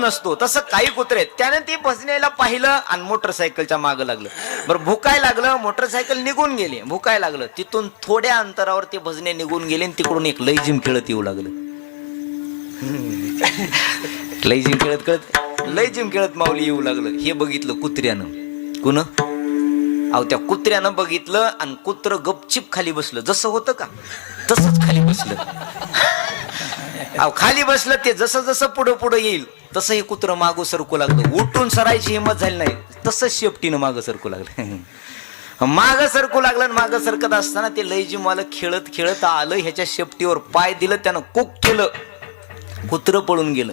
नसतो. तसं काही कुत्रे आहेत. त्याने ते भजनेला पाहिलं आणि मोटरसायकलच्या मागं लागलं. बरं भुकाय लागलं मोटरसायकल निघून गेली. भुकाय लागलं. तिथून थोड्या अंतरावर ते भजने निघून गेले आणि तिकडून एक लयजिम खेळत येऊ लागलं. लयजिम खेळत खेळत लयजिम खेळत माऊली येऊ लागलं. हे बघितलं कुत्र्यानं. कुण? अहो त्या कुत्र्यानं बघितलं आणि कुत्र गपचिप खाली बसलं. जसं होतं का? तसंच खाली बसलं. अहो खाली बसलं ते जसं जसं पुढं पुढं येईल तसं हे कुत्रं मागं सरकू लागलं. उठून सरायची हिंमत झाली नाही. तसंच शेपटीनं मागं सरकू लागलं. मागं सरकू लागलं आणि मागं सरकत असताना ते लयजिमवालं खेळत खेळत आलं ह्याच्या शेपटीवर पाय दिलं त्यानं कुक केलं. कुत्रं पळून गेलं.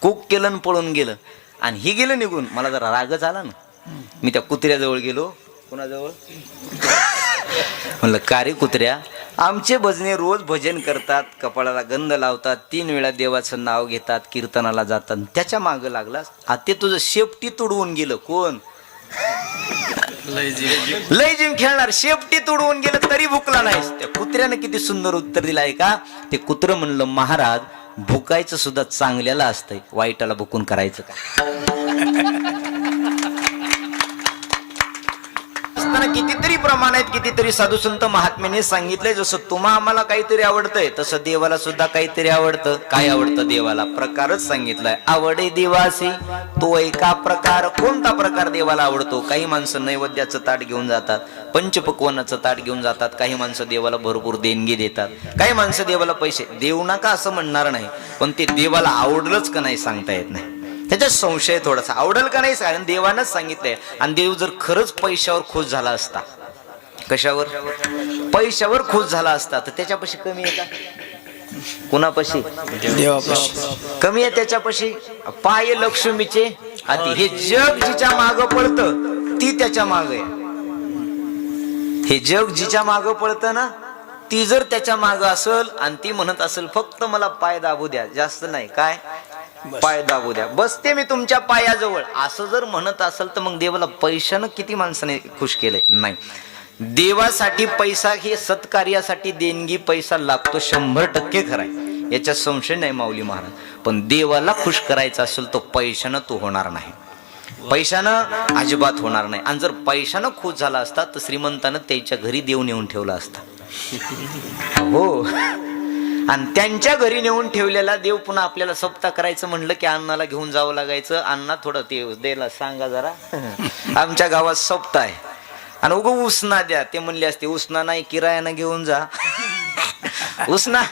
कुक केलं आणि पळून गेलं. आणि ही गेलं निघून. मला जरा रागच आला ना. मी त्या कुत्र्याजवळ गेलो. कुणाजवळ? म्हणलं का रे कुत्र्या? आमचे भजने रोज भजन करतात कपाळाला गंध लावतात तीन वेळा देवाचं नाव घेतात कीर्तनाला जातात त्याच्या मागं लागलास आ ते तुझं शेपटी तुडवून गेलं कोण? लय जिम खेळणार शेपटी तुडवून गेलं तरी भुकला नाहीस. त्या कुत्र्यानं किती सुंदर उत्तर दिलंय का? ते कुत्र म्हणलं महाराज भुकायचं सुद्धा चांगल्याला असतंय वाईटाला भुकून करायचं का असताना कितीतरी प्रमाण आहेत कितीतरी साधू संत महात्म्याने सांगितलंय जसं तुम्हा आम्हाला काहीतरी आवडतंय तसं देवाला सुद्धा काहीतरी आवडतं. काय आवडतं देवाला? प्रकारच सांगितलाय. आवडे देवासी तो एका प्रकार कोणता प्रकार देवाला आवडतो? काही माणसं नैवेद्याचं ताट घेऊन जातात पंचपक्वानाचं ताट घेऊन जातात काही माणसं देवाला भरपूर देणगी देतात काही माणसं देवाला पैसे. देऊ नका असं म्हणणार नाही पण ते देवाला आवडलंच का नाही सांगता येत नाही? त्याच्यात संशय थोडासा. आवडेल का नाही कारण देवानच सांगितलंय. आणि देव जर खरंच पैशावर खुश झाला असता कशावर? पैशावर खुश झाला असता तर त्याच्यापाशी कमी आहे का? कुणापाशी? कमी आहे त्याच्यापाशी? पाय लक्ष्मीचे. आती हे जग जिच्या माग पळतं ती त्याच्या माग आहे. हे जग जिच्या माग पळतं ना ती जर त्याच्या माग असल आणि ती म्हणत असेल फक्त मला पाय दाबू द्या. जास्त नाही. काय? पाय दाबू द्या. बसते मी तुमच्या पायाजवळ. असं जर म्हणत असेल तर मग देवाला पैशानं किती माणसाने खुश केलंय? नाही. देवासाठी पैसा हे सत्कार्यासाठी देणगी पैसा लागतो शंभर टक्के खराय याच्यात संशय नाही माऊली महाराज. पण देवाला खुश करायचा असेल तो पैशानं तो होणार नाही. पैशानं अजिबात होणार नाही. आणि जर पैशानं खुश झाला असता तर श्रीमंतानं त्याच्या घरी देऊन नेऊन ठेवला असता. हो. आणि त्यांच्या घरी नेऊन ठेवलेला देव पुन्हा आपल्याला सप्ता करायचं म्हणलं की अण्णाला घेऊन जावं लागायचं. अण्णा थोडं ते द्यायला सांगा जरा. आमच्या गावात सप्ता आहे. आणि उग उसना द्या. ते म्हणले असते उसना नाही किरायानं घेऊन जा. उसना?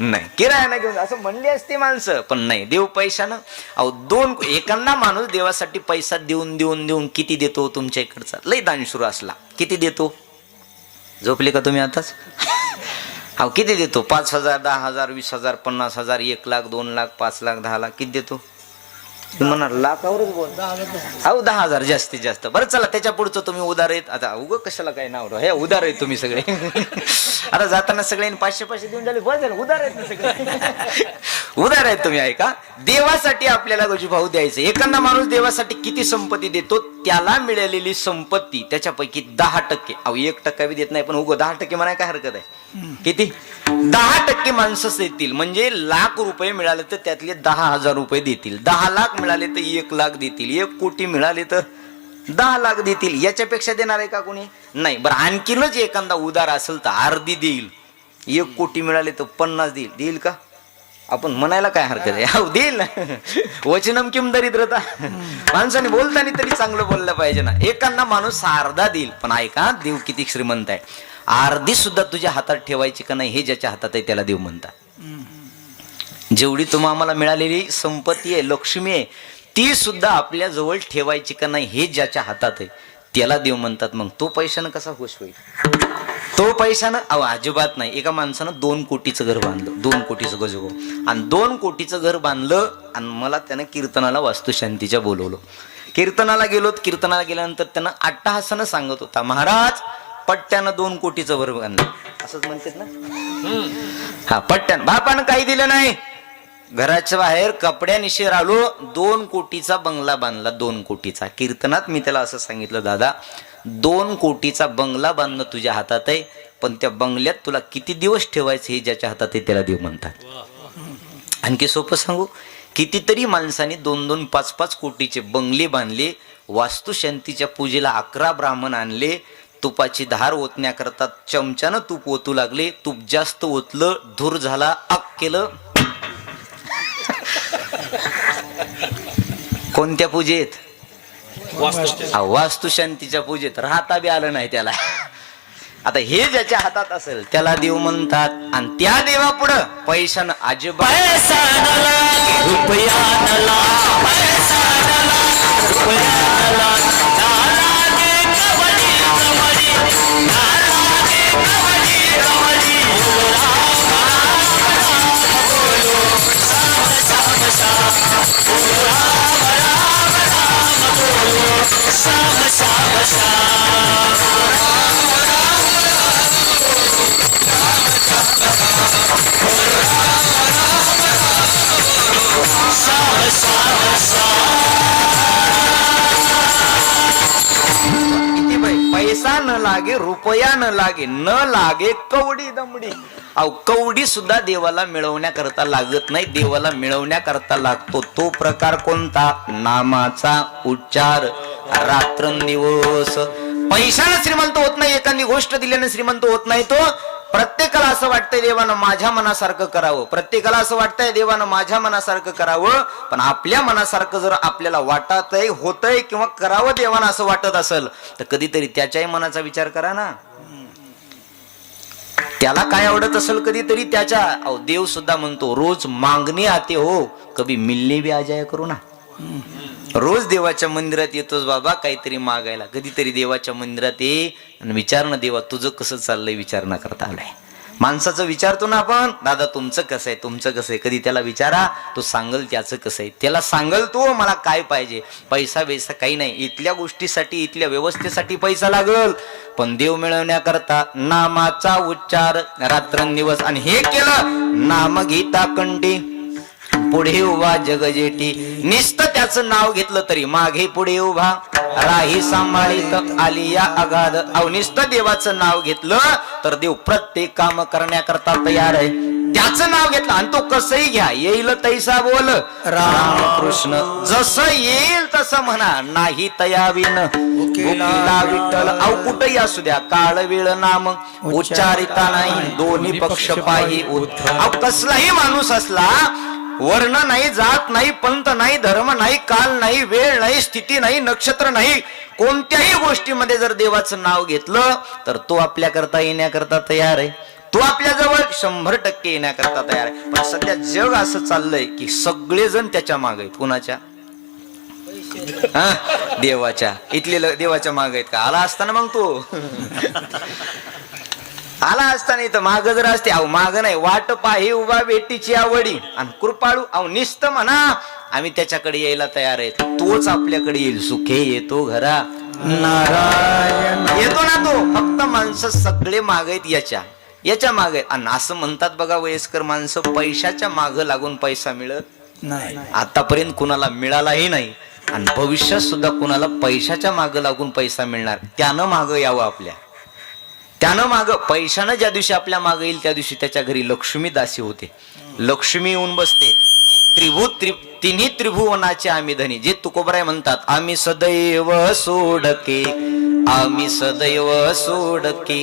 नाही. किरायानं घेऊन जा. असं म्हणले असते माणसं. पण नाही देव पैशानं. अहो दोन एकांना माणूस देवासाठी पैसा देऊन देऊन देऊन किती देतो तुमच्या इकडचा? लय दानशुरू असला. किती देतो? झोपले का तुम्ही आताच? अहो किती देतो? पाच हजार दहा हजार वीस हजार पन्नास हजार एक लाख दोन लाख पाच लाख दहा लाख किती देतो? म्हणणार लाखावरच बोल. अहो दहा हजार जास्तीत जास्त. बरं चला त्याच्या पुढचं तुम्ही उदार आहेत. आता उग कशाला काय नाव हे उदार आहेत तुम्ही सगळे. आता जाताना सगळ्यांनी पाचशे पाचशे देऊन झाले. बस उदार आहेत ना सगळे? उदार आहेत तुम्ही ऐका. देवासाठी आपल्याला गजू भाऊ द्यायचे. एखादा माणूस देवासाठी किती संपत्ती देतो त्याला मिळालेली संपत्ती त्याच्यापैकी दहा टक्के. अहो एक टक्का बी देत नाही पण उगो दहा टक्के म्हणाय काय हरकत आहे? किती? दहा टक्के माणसं देतील. म्हणजे लाख रुपये मिळाले तर त्यातले दहा हजार रुपये देतील. दहा लाख मिळाले तर एक लाख देतील. एक कोटी मिळाले तर दहा लाख देतील. याच्यापेक्षा देणार आहे का कोणी? नाही. बरं आणखीनच एखादा उदार असेल तर अर्धी देईल. एक कोटी मिळाले तर पन्नास देईल. देईल का? आपण म्हणायला काय हरकत आहे? अहो देईल ना. वचनम किम दरिद्रता. माणसाने बोलताना तरी चांगलं बोललं पाहिजे ना. एखादा माणूस अर्धा देईल. पण ऐका देव किती श्रीमंत आहे. अर्धी सुद्धा तुझ्या हातात ठेवायची का नाही हे ज्याच्या हातात आहे त्याला देव म्हणतात. जेवढी तुम्हा आम्हाला मिळालेली संपत्ती आहे लक्ष्मी आहे ती सुद्धा आपल्या जवळ ठेवायची का नाही हे ज्याच्या हातात आहे त्याला देव म्हणतात. मग तो पैशानं कसा खुश होईल? तो पैशानं अहो अजिबात नाही. एका माणसानं दोन कोटीचं घर बांधलं दोन कोटीचं गजगो आणि दोन कोटीचं घर बांधलं आणि मला त्यानं कीर्तनाला वास्तुशांतीच्या बोलवलं. कीर्तनाला गेलो कीर्तनाला गेल्यानंतर त्यानं अट्टहासानं सांगत होता महाराज पट्ट्यानं दोन कोटीचं घर बांधलं असंच म्हणतात ना? हा पट्ट्यान. बापानं काही दिलं नाही. घराच्या बाहेर कपड्यानिशी आलो दोन कोटीचा बंगला बांधला दोन कोटीचा. कीर्तनात मी त्याला असं सांगितलं दादा दोन कोटीचा बंगला बांधणं तुझ्या हातात आहे पण त्या बंगल्यात तुला किती दिवस ठेवायचं हे ज्याच्या हातात आहे त्याला देव म्हणतात. आणखी सोपं सांगू? कितीतरी माणसांनी दोन दोन पाच पाच कोटीचे बंगले बांधले वास्तुशांतीच्या पूजेला अकरा ब्राह्मण आणले तुपाची धार ओतण्याकरता चमच्यानं तूप ओतू लागले. तूप जास्त ओतलं धूर झाला अक केलं. कोणत्या पूजेत? अहो, वास्तुशांतीच्या पूजेत. राहता बी आलं नाही त्याला. आता हे ज्याच्या हातात असेल त्याला देव म्हणतात. आणि त्या देवा पुढं पैशानं अजिबात लागे रुपया न लागे न लागे कवडी दमडी. अहो कवडी सुद्धा देवाला मिळवण्याकरता लागत नाही. देवाला मिळवण्याकरता लागतो. तो प्रकार कोणता? नामाचा उच्चार. रात्रंदिवस. पैशाला श्रीमंत होत नाही एखादी गोष्ट दिल्याने श्रीमंत होत नाही तो. प्रत्येकाला असं वाटतंय देवानं माझ्या मनासारखं करावं. प्रत्येकाला असं वाटतंय देवानं माझ्या मनासारखं करावं. पण आपल्या मनासारखं जर आपल्याला वाटत होतंय किंवा करावं देवानं असं वाटत असेल तर कधीतरी त्याच्याही मनाचा विचार करा ना. त्याला काय आवडत असेल कधीतरी त्याच्या अहो, देव सुद्धा म्हणतो रोज मागणी आते हो कभी मिलने भी आ करू ना. रोज देवाच्या मंदिरात येतोस बाबा काहीतरी मागायला. कधीतरी देवाच्या मंदिरात ये आणि विचार ना देवा तुझं कसं चाललंय विचार ना करता आलाय. माणसाचं विचारतो ना आपण दादा तुमचं कसं आहे? तुमचं कसं आहे? कधी त्याला विचारा तो सांगल त्याचं कसं आहे? त्याला सांगल तो मला काय पाहिजे? पैसा वैसा काही नाही. इथल्या गोष्टीसाठी इथल्या व्यवस्थेसाठी पैसा लागल पण देव मिळवण्याकरता नामाचा उच्चार रात्रंदिवस. आणि हे केलं नाम गीता कंठी पुढे उभा जगजेटी. निस्त त्याचं नाव घेतलं तरी मागे पुढे उभा. राही सांभाळीत आली या अगाध अवनिस्त निस्त देवाचं नाव घेतलं तर देव प्रत्येक काम करण्याकरता तयार आहे. त्याचं नाव घेतलं आणि तो कसंही घ्या. येईल तैसा बोल. राम कृष्ण जसं येईल तसं म्हणा. नाही तयावीन. विठ्ठल. अहो कुठंही असू द्या. काळ वेळ नाम उच्चारिता नाही. दोन्ही पक्ष पाही अहो कसलाही माणूस असला वर्ण नाही जात नाही पंत नाही धर्म नाही काल नाही वेळ नाही स्थिती नाही नक्षत्र नाही. कोणत्याही गोष्टीमध्ये जर देवाचं नाव घेतलं तर तो आपल्याकरता येण्याकरता तयार आहे. तो आपल्या जवळ शंभर टक्के येण्याकरता तयार आहे. पण सध्या जग असं चाललंय की सगळेजण त्याच्यामागे आहेत. कुणाच्या? हा? देवाच्या. इथले देवाच्या माग आहेत का? आला असताना मग तो. आला असताना इथं माग जर असते अहो माग नाही. वाट पाही उभा बेटीची आवडी. आणि कृपाळू अहो निस्त म्हणा. आम्ही त्याच्याकडे यायला तयार आहेत. तोच आपल्याकडे येईल. सुखे येतो घरा. नारायण. येतो ना तो. फक्त माणसं सगळे माग आहेत याच्या. याच्या माग आहेत. आणि असं म्हणतात बघा वयस्कर माणसं पैशाच्या माग लागून पैसा मिळत नाही. आतापर्यंत कुणाला मिळालाही नाही. आणि भविष्यात सुद्धा कुणाला पैशाच्या माग लागून पैसा मिळणार. त्यानं माग यावं आपल्या. त्यानं माग पैशानं ज्या दिवशी आपल्या माग येईल त्या दिवशी त्याच्या घरी लक्ष्मी दासी होते. लक्ष्मी येऊन बसते. त्रिभू त्रि तिन्ही त्रिभुवनाचे आम्ही धनी. जे तुकोबराय म्हणतात आम्ही सदैव सोडके आम्ही सदैव सोडके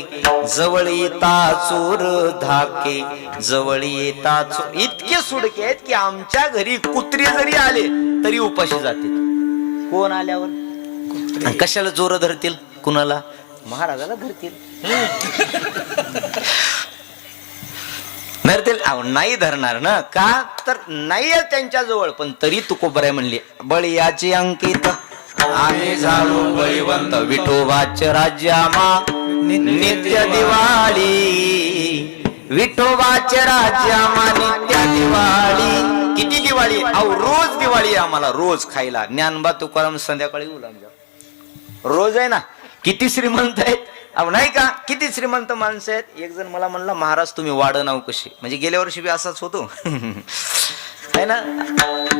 जवळ येता चोर धाके जवळ येता चोर इतके सुडके आहेत की आमच्या घरी कुत्रे जरी आले तरी उपाशी जातील. कोण आल्यावर? कशाला जोर धरतील कुणाला? महाराजाला धरतील. धरतील? नाही धरणार ना. का? तर नाही त्यांच्या जवळ पण तरी तुकोबराय म्हणली बळीयाचे अंकित आम्ही झालो बळीवंत विठोबाच राज्यामा नित्य दिवाळी. विठोबाच राज्यामा नित्य दिवाळी. किती दिवाळी? अहो रोज दिवाळी आम्हाला रोज खायला. ज्ञानबा तुकाराम संध्याकाळी गुलाबजाम रोज आहे ना? किती श्रीमंत आहेत? नाही का? किती श्रीमंत माणसं आहेत? एक जण मला म्हणला महाराज तुम्ही वाढ नाव कशी म्हणजे गेल्या वर्षी बी असाच होतो. आहे ना?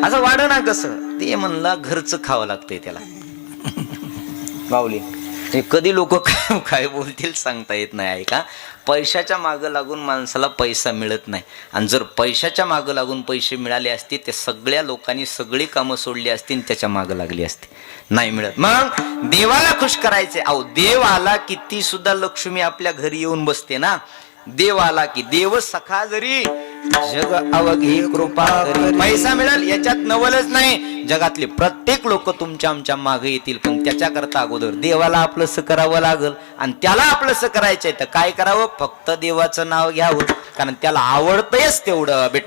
असं वाढ ना कसं? ते म्हणला घरचं खावं लागतंय त्याला. बावली. म्हणजे कधी लोक काय काय बोलतील सांगता येत नाही ऐका. पैशाच्या मागं लागून माणसाला पैसा मिळत नाही. आणि जर पैशाच्या मागं लागून पैसे मिळाले असते ते सगळ्या लोकांनी सगळी कामं सोडली असती आणि त्याच्या मागं लागली असती. नाही मिळत. मग देवाला खुश करायचे अहो देव आला की ती सुद्धा लक्ष्मी आपल्या घरी येऊन बसते ना. देव आला की देव सखा जरी जग अवघी कृपा पैसा मिळेल याच्यात नवलच नाही. जगातले प्रत्येक लोक तुमच्या आमच्या मागे येतील पण त्याच्याकरता अगोदर देवाला आपलंसं करावं लागल. आणि त्याला आपलंसं करायचंय तर काय करावं? फक्त देवाचं नाव घ्यावं. कारण त्याला आवडतंयच तेवढं. बेट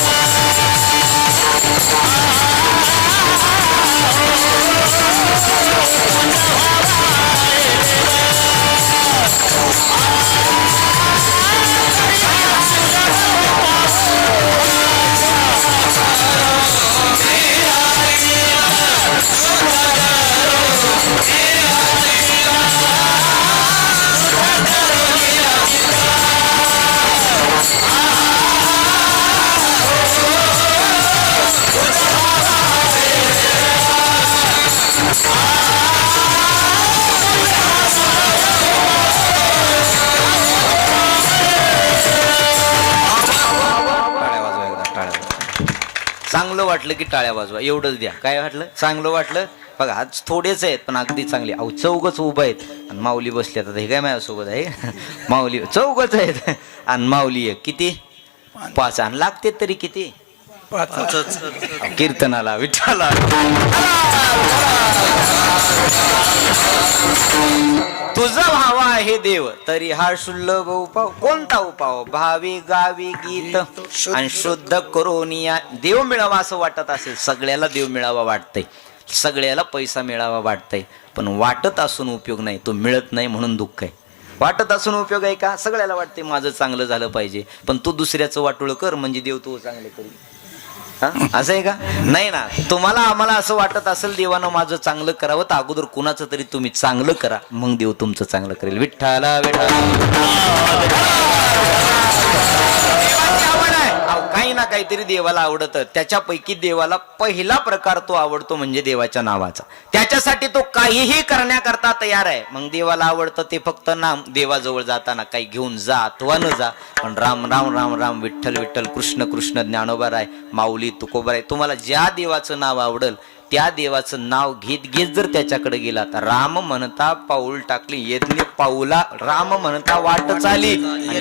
टाळ्या वाटलं की टाळ्या वाजवा एवढंच द्या. काय वाटलं? चांगलं वाटलं? बघा आज थोडेच आहेत पण अगदी चांगले. अहो चौघच उभं आहेत. आणि माऊली बसली आता हे काय माझ्यासोबत आहे? माऊली चौघच आहेत. आणि माऊली आहे किती? पाच. आणि लागते तरी किती? कीर्तनाला विठ्ठला तुझा भावा आहे देव तरी हा शुल्लभ उपाव कोणता उपाव? भावी गावी गीत आणि शुद्ध करोनिया. देव मिळावा असं वाटत असेल सगळ्याला देव मिळावा वाटतंय. सगळ्याला पैसा मिळावा वाटतंय. पण वाटत असून उपयोग नाही तो मिळत नाही म्हणून दुःख आहे. वाटत असून उपयोग आहे का? सगळ्याला वाटते माझं चांगलं झालं पाहिजे. पण तू दुसऱ्याचं वाटोळ कर म्हणजे देव तू चांगलं करू असं आहे का? नाही ना. तुम्हाला आम्हाला असं वाटत असेल देवानं माझं चांगलं करावं तर अगोदर कुणाचं तरी तुम्ही चांगलं करा. मग देव तुमचं चांगलं करेल. विठ्ठाला विठ्ठला. काहीतरी देवाला आवडतं. त्याच्यापैकी देवाला पहिला प्रकार तो आवडतो म्हणजे देवाच्या नावाचा. त्याच्यासाठी तो काहीही करण्याकरता तयार आहे. मग देवाला आवडतं ते फक्त नाम. देवाजवळ जाताना काही घेऊन जा अथवा न जा. पण राम राम राम राम विठ्ठल विठ्ठल कृष्ण कृष्ण ज्ञानोबा राय माऊली तुकोबा राय तुम्हाला ज्या देवाचं नाव आवडल त्या देवाचं नाव घेत घेत जर त्याच्याकडे गेला तर राम म्हणता पाऊल टाकली यज्ञ पाऊला राम म्हणता वाट चाली.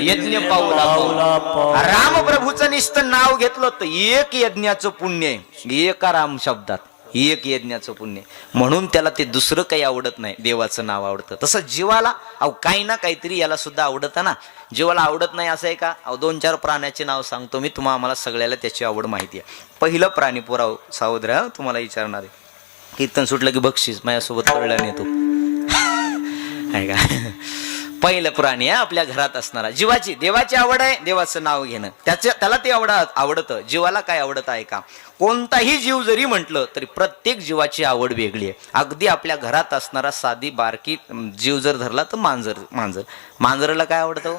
यज्ञ पाऊला पाऊल. राम प्रभूचं नुसतं नाव घेतलं तर एक यज्ञाचं पुण्य एका राम शब्दात. एक यज्ञाचं पुण्य. आहे. म्हणून त्याला ते दुसरं काही आवडत नाही. देवाचं नाव आवडतं. तसं जीवाला अहो काही ना काहीतरी याला सुद्धा आवडतं ना. जीवाला आवडत नाही असं आहे का? अहो दोन चार प्राण्याचे नाव सांगतो मी तुम्हाला आम्हाला सगळ्याला त्याची आवड माहिती आहे. पहिलं प्राणी पुराव सावध तुम्हाला विचारणार आहे. कीर्तन सुटलं की बक्षीस माझ्यासोबत कळलं नाही तू. आहे का? पहिलं प्राणी आहे आपल्या घरात असणारा. जीवाची देवाची आवड आहे देवाचं नाव घेणं. त्याच्या त्याला ते आवड आवडतं. जीवाला काय आवडत आहे का? कोणताही जीव जरी म्हटलं तरी प्रत्येक जीवाची आवड वेगळी आहे. अगदी आपल्या घरात असणारा साधी बारकी जीव जर धरला तर मांजर मांजर. मांजराला काय आवडतं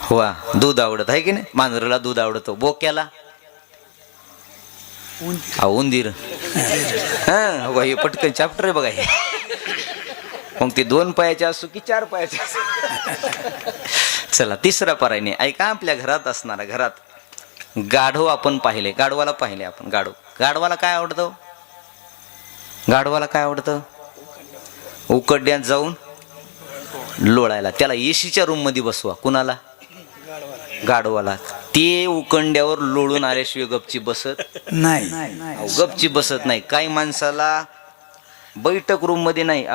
हो? दूध आवडत आहे की नाही? मांजराला दूध आवडतं. बोक्याला? उंदीर. हा हे पटकन चॅप्टर आहे बघा हे. मग ते दोन पायाचे असो की चार पायाचे असो. चला तिसरा पर्याय ऐका आपल्या घरात असणारा घरात गाढव आपण पाहिले. गाढवाला पाहिले आपण गाढव. गाढवाला काय आवडतं? गाढवाला काय आवडतं? उकडण्यात जाऊन लोळायला. त्याला एसीच्या रूममध्ये बसवा. कुणाला? गाढवाला. ते उकंड्यावर लोळून आल्याशिवाय गपची बसत नाही. गपची बसत नाही. काही माणसाला बैठक रूममध्ये नाही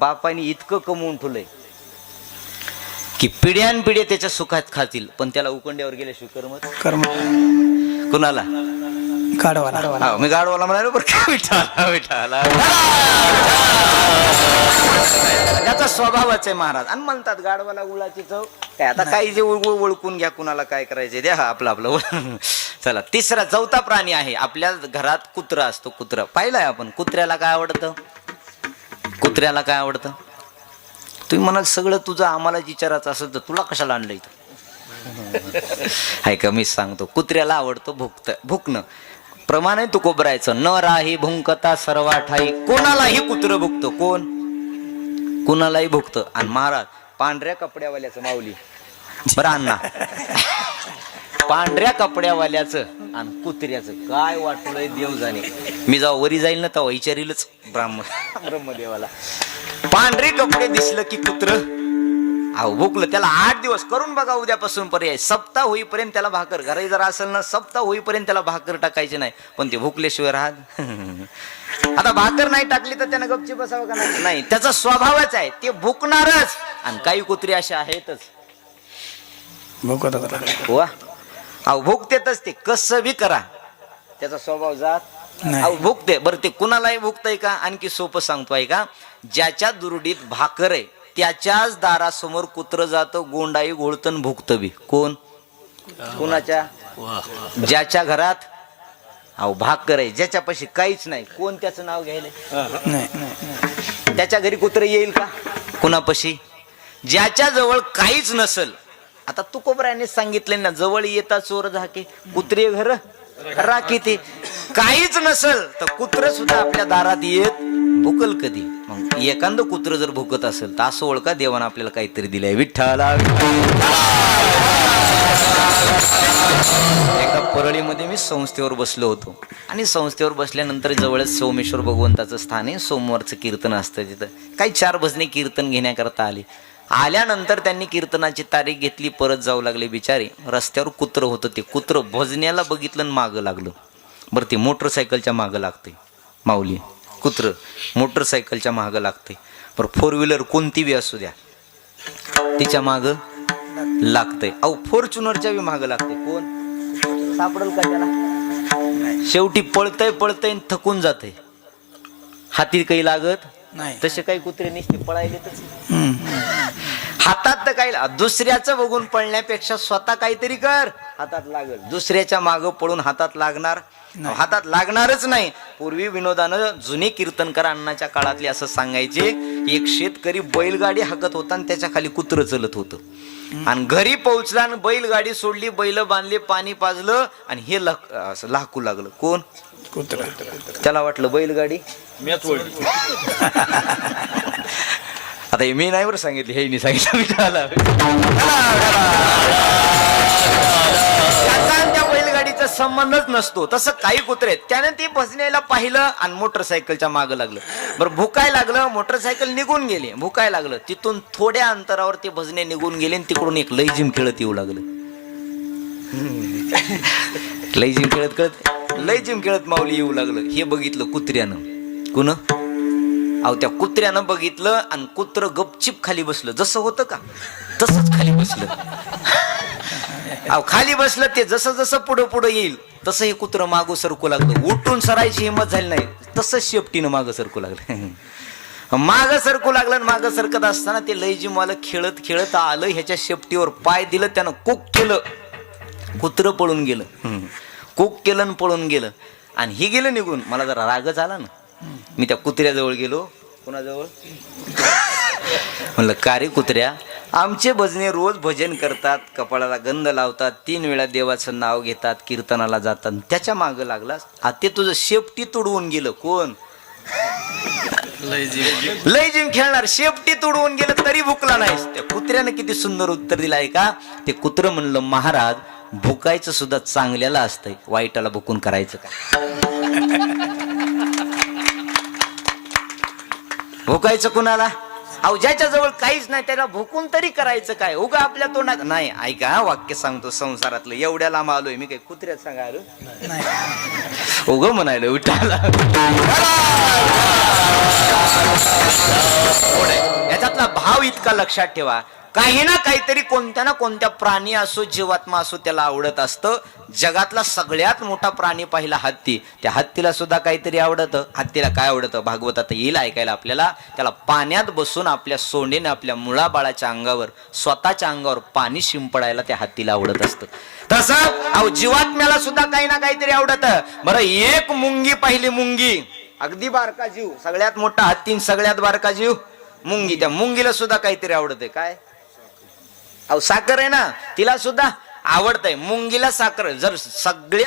बापाने इतकं कमवून ठेवलंय की पिढ्यान पिढ्या त्याच्या सुखात खातील. पण त्याला उकंड्यावर गेल्याशिवाय करमत कर्म. कुणाला? गाढवाला. हा, मी गाडवाला म्हणालो बरं का? विठाला विठाला. त्याचा स्वभावच आहे महाराज. आणि म्हणतात गाडवाला गुळाची चव. काय आता काही जे ओळ- ओळ- ओळखून घ्या कुणाला काय करायचे द्या आपलं आपलं. ओळ- चला तिसरा चौथा प्राणी आहे. आपल्या घरात कुत्रा असतो कुत्रा. पाहिलाय आपण कुत्र्याला काय आवडतं? कुत्र्याला काय आवडतं? तुम्ही म्हणाल सगळं तुझं आम्हाला विचारायचं असेल तर तुला कशाला आणलं इथं? हाय का मीच सांगतो. कुत्र्याला आवडतो भुकत भुकणं. प्रमाण आहे तू कोबरायचं. न राही भुंकता सर्वा ठाई कोणालाही कुत्र भुकतं. कोण? कुणालाही भुकतं. आणि महाराज पांढऱ्या कपड्यावाल्याचं माऊली. बरं अण्णा. पांढऱ्या कपड्यावाल्याचं आणि कुत्र्याचं. काय वाटलंय देव जाणे मी जेव्हा वरी जाईल ना तेव्हा विचारीलच ब्राह्मण ब्रह्मदेवाला. पांढरे कपडे दिसलं की कुत्र. अहो भुकलं. त्याला आठ दिवस करून बघा उद्यापासून पर्याय. सप्ताह होईपर्यंत त्याला भाकर घरी जर असेल ना सप्ताह होईपर्यंत त्याला भाकर टाकायची नाही. पण ते भुकल्याशिवाय राहत आता भाकर नाही टाकली तर त्यानं गपची बसावं का नाही? त्याचा स्वभावच आहे. ते भुकणारच. आणि काही कुत्री अशा आहेतच. वा. अहो भुकतेतच ते. कसं बी करा. त्याचा स्वभाव जात नाही. अहो भुकते. बरं ते कुणालाही भुकतय का? आणखी सोपं सांगतोय का? ज्याच्या दुरडीत भाकर आहे त्याच्याच दारासमोर कुत्र जातं गोंडाई घोळतन भुकतं बी. कोण? कुणाच्या? ज्याच्या घरात अहो भाकर आहे ज्याच्यापाशी काहीच नाही. कोण त्याचं नाव घ्यायला त्याच्या घरी कुत्र येईल का? कुणापाशी? ज्याच्या जवळ काहीच नसल आता तुकोबराने सांगितले ना जवळ येता चोर झाके कुत्रे घर राखी ते. काहीच नसल तर कुत्र सुद्धा आपल्या दारात येत. भुकल कधी? मग एखादं कुत्र जर भुकत असेल तर असं ओळखा देवानं आपल्याला काहीतरी दिलंय. विठ्ठला. एका परळीमध्ये मी संस्थेवर बसलो होतो. आणि संस्थेवर बसल्यानंतर जवळच सोमेश्वर भगवंताचं स्थान आहे. सोमवारचं कीर्तन असतं तिथं. काही चार भजने कीर्तन घेण्याकरता आले. आल्यानंतर त्यांनी कीर्तनाची तारीख घेतली परत जाऊ लागले बिचारे. रस्त्यावर कुत्र होतं ते. कुत्र भजण्याला बघितलं आणि मागं लागलं. बरं ते मोटरसायकलच्या मागं लागते माऊली कुत्र मोटरसायकलच्या मागं लागते बरं फोर व्हीलर कोणती बी असू द्या तिच्या मागं लागतंय. अहो फॉर्च्युनरच्या बी मागं लागते कोण? सापडल का त्याला? शेवटी पळतय पळतय थकून जाते हाती काही लागत? नाही. तसे काही कुत्रे निसते पळायलेतच. हातात तर काही दुसऱ्याचं बघून पळण्यापेक्षा स्वतः काहीतरी कर. हातात लागल. दुसऱ्याच्या मागं पळून हातात लागणार? हातात लागणारच नाही. पूर्वी विनोदानं जुने कीर्तनकार अण्णाच्या काळातले असं सांगायचे की एक शेतकरी बैलगाडी हाकत होता आणि त्याच्याखाली कुत्र चलत होतं. आणि घरी पोहोचला आणि बैलगाडी सोडली बैल बांधले पाणी पाजलं आणि हे असं लाकू लागलं. कोण? कुत्रा. त्याला वाटलं बैलगाडी? आता हे मी नाही बरं सांगितलं हे मी सांगितलं मी त्या बैलगाडीचा संबंधच नसतो. तसं काही कुत्रे आहेत. त्याने ते भजण्याला पाहिलं आणि मोटरसायकलच्या मागं लागलं. बरं भुकाय लागलं मोटरसायकल निघून गेली. भुकाय लागलं. तिथून थोड्या अंतरावर ते भजने निघून गेले आणि तिकडून एक लईजिम खेळत येऊ लागलं. लईजिम खेळत खेळत लईजिम खेळत माऊली येऊ लागलं. हे बघितलं कुत्र्यानं. कुण? अहो त्या कुत्र्यानं बघितलं आणि कुत्र गपचिप खाली बसलं. जसं होतं का? तसंच खाली बसलं. अहो खाली बसलं ते जसं जसं पुढं पुढं येईल तसं हे कुत्र मागं सरकू लागलं. उठून सरायची हिंमत झाली नाही. तसंच शेपटीनं मागं सरकू लागलं. मागं सरकू लागलं आणि मागं सरकत असताना ते लयजिमवालं खेळत खेळत आलं ह्याच्या शेपटीवर पाय दिलं त्यानं कुक केलं. कुत्र पळून गेलं. कुक केलं पळून गेलं. आणि हे गेलं निघून. मला जरा रागच आला ना. मी त्या कुत्र्याजवळ गेलो. कोणाजवळ? म्हणलं का रे कुत्र्या? आमचे भजने रोज भजन करतात कपाळाला गंध लावतात तीन वेळा देवाचं नाव घेतात कीर्तनाला जातात. त्याच्या मागं लागलास? आ ते तुझं शेपटी तुडवून गेलं. कोण? लय जिम खेळणार. शेपटी तुडवून गेलं तरी भुकला नाहीस. त्या कुत्र्यानं किती सुंदर उत्तर दिलं आहे का ते कुत्र म्हणलं महाराज भुकायचं सुद्धा चांगल्याला असतंय. वाईटाला भुकून करायचं काय भुकायचं कुणाला? अहो ज्याच्या जवळ काहीच नाही त्याला भुकून तरी करायचं काय? उगा आपल्या तोंडात नाही ऐका हा वाक्य सांगतो संसारातलं. एवढ्या लांब आलोय मी काही कुत्र्यात सांगा आलो नाही. उग म्हणायला उठाला. याच्यातला भाव इतका लक्षात ठेवा. काही ना काहीतरी कोणत्या ना कोणत्या प्राणी असो जीवात्मा असो त्याला आवडत असतं. जगातला सगळ्यात मोठा प्राणी पाहिला हत्ती. त्या हत्तीला सुद्धा काहीतरी आवडतं. हत्तीला काय आवडतं? भागवतात येईल ऐकायला आपल्याला. त्याला पाण्यात बसून आपल्या सोंडेने आपल्या मुळाबाळाच्या अंगावर स्वतःच्या अंगावर पाणी शिंपडायला त्या हत्तीला आवडत असतं. तसं अहो जीवात्म्याला सुद्धा काही ना काहीतरी आवडत. बरं एक मुंगी पाहिली मुंगी. अगदी बारका जीव. सगळ्यात मोठा हत्तीन सगळ्यात बारका जीव मुंगी. त्या मुंगीला सुद्धा काहीतरी आवडते काय? अहो साखर आहे ना तिला सुद्धा आवडतंय. मुंगीला साखर जर सगळे